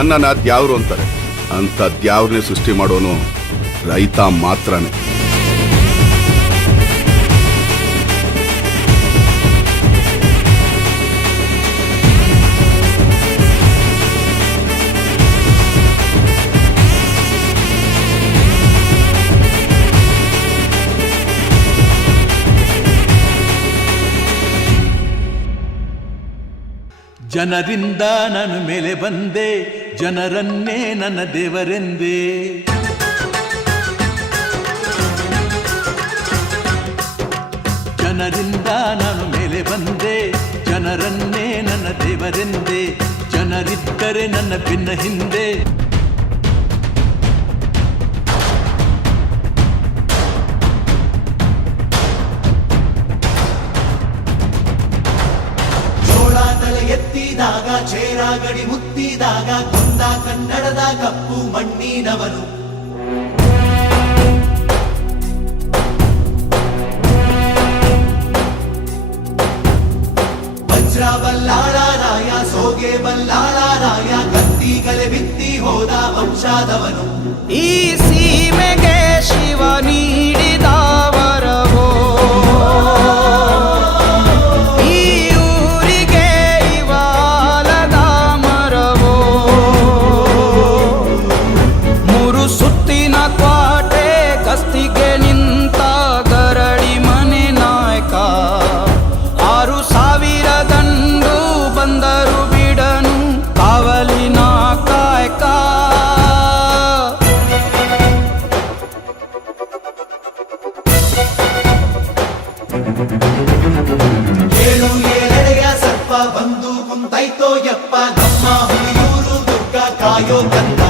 ಅನ್ನನ ದ್ಯಾವ್ರು ಅಂತಾರೆ. ಅಂತ ದ್ಯಾವ್ರನ್ನೇ ಸೃಷ್ಟಿ ಮಾಡೋನು ರೈತ ಮಾತ್ರನೇ. ಜನರಿಂದ ನಾನು ಮೇಲೆ ಬಂದೆ, ಜನರನ್ನೇ ನನ್ನ ದೇವರೆಂದೆ. ಜನರಿಂದ ನಾನು ಮೇಲೆ ಬಂದೆ, ಜನರನ್ನೇ ನನ್ನ ದೇವರೆಂದೆ. ಜನರಿದ್ದರೆ ನನ್ನ ಭಿನ್ನ ಹಿಂದೆ. ಎತ್ತಿದಾಗ ಚೇರ ಗಡಿ ಮುತ್ತಿದಾಗ ಕೊಂದ ಕನ್ನಡದ ಕಪ್ಪು ಮಣ್ಣಿನವನು. ವಜ್ರ ಬಲ್ಲಾಳರಾಯ ಸೋಗೆ ಬಲ್ಲಾಳರಾಯ ಕತ್ತಿಗಲೆ ಬಿತ್ತಿ ಹೋದ ವಂಶಾದವನು. ಈ ಸೀಮೆಗೆ ಶಿವ ನೀಡಿದ ವರವೋ, ಕಸ್ತಿಗೆ ನಿಂತ ಗರಡಿ ಮನೆ ನಾಯಕ. 6,000 ದಂಡು ಬಂದರು ಬಿಡನು ಕಾವಲಿನ ಕಾಯಕ. ಏಳು ಏಳೆಡೆಯ ಸರ್ಪ ಬಂದು ಕುಂತೈತೋ ಯಪ್ಪ, ನಮ್ಮ ಹುಲಿಯೂರು ದುರ್ಗ ಕಾಯೋ ಕಂದ.